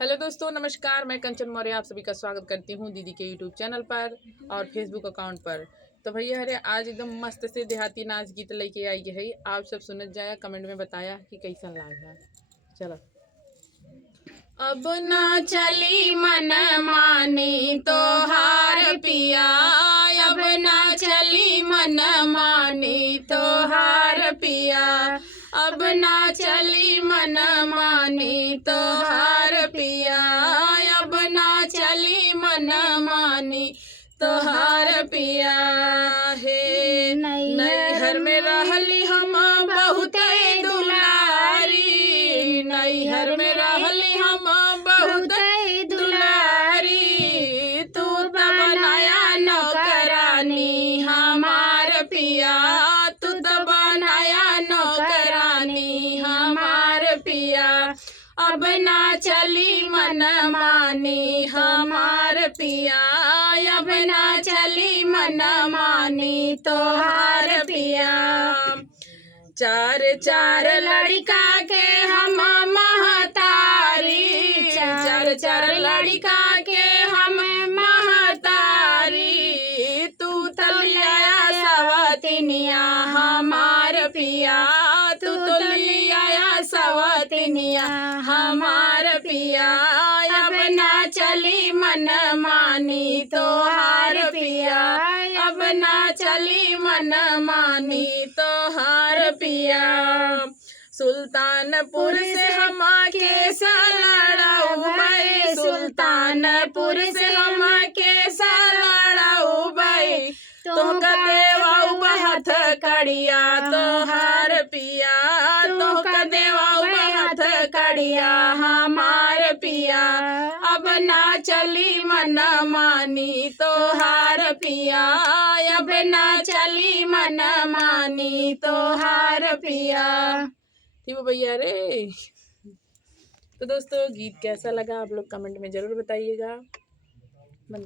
Hello दोस्तों, नमस्कार। मैं कंचन मौर्य आप सभी का स्वागत करती हूँ दीदी के यूट्यूब चैनल पर और फेसबुक अकाउंट पर। तो भैया अरे आज एकदम मस्त से देहाती नाच गीत लेके आई है। आप सब सुनत जाया, कमेंट में बताया कि कैसा लगा। चलो। अब ना चली मन मानी तो हार पिया, अब ना चली मन मानी तो हार पिया, अब ना चली मन मानी तो हार पिया, अब ना चली मन मानी तो हार पिया। हे नैहर में रहली हम बहुत दुलारी, नैहर में रहली हम बहुत दुलारी, तू तब नया नौकरानी हमार पिया, तू तब नया नौकरानी हमार पिया, अब ना चली मन मानी हमार पिया, अब ना चली मन मानी तो हार पिया। चार चार लड़का के हम महतारी, चार चार लड़का के हम महतारी, तू तो लिया सवतिनिया हमार पिया, तू तो लिया सवतिनिया हमार पिया, अब ना चली मन मानी तो हार पिया, अब ना चली मन मानी तो हार पिया। सुल्तानपुर से हम केसा लड़ाऊ भाई, सुल्तानपुर से हम केसा लड़ाऊ भाई, तो देवाऊ बहत कड़िया तो हार पिया, तो देवाऊ बहत कड़िया हमार पिया, अब ना चली मन मानी तो हार पिया, अब ना चली मन मानी तो हार पिया। ठीक है भैया रे। तो दोस्तों गीत कैसा लगा आप लोग कमेंट में ज़रूर बताइएगा।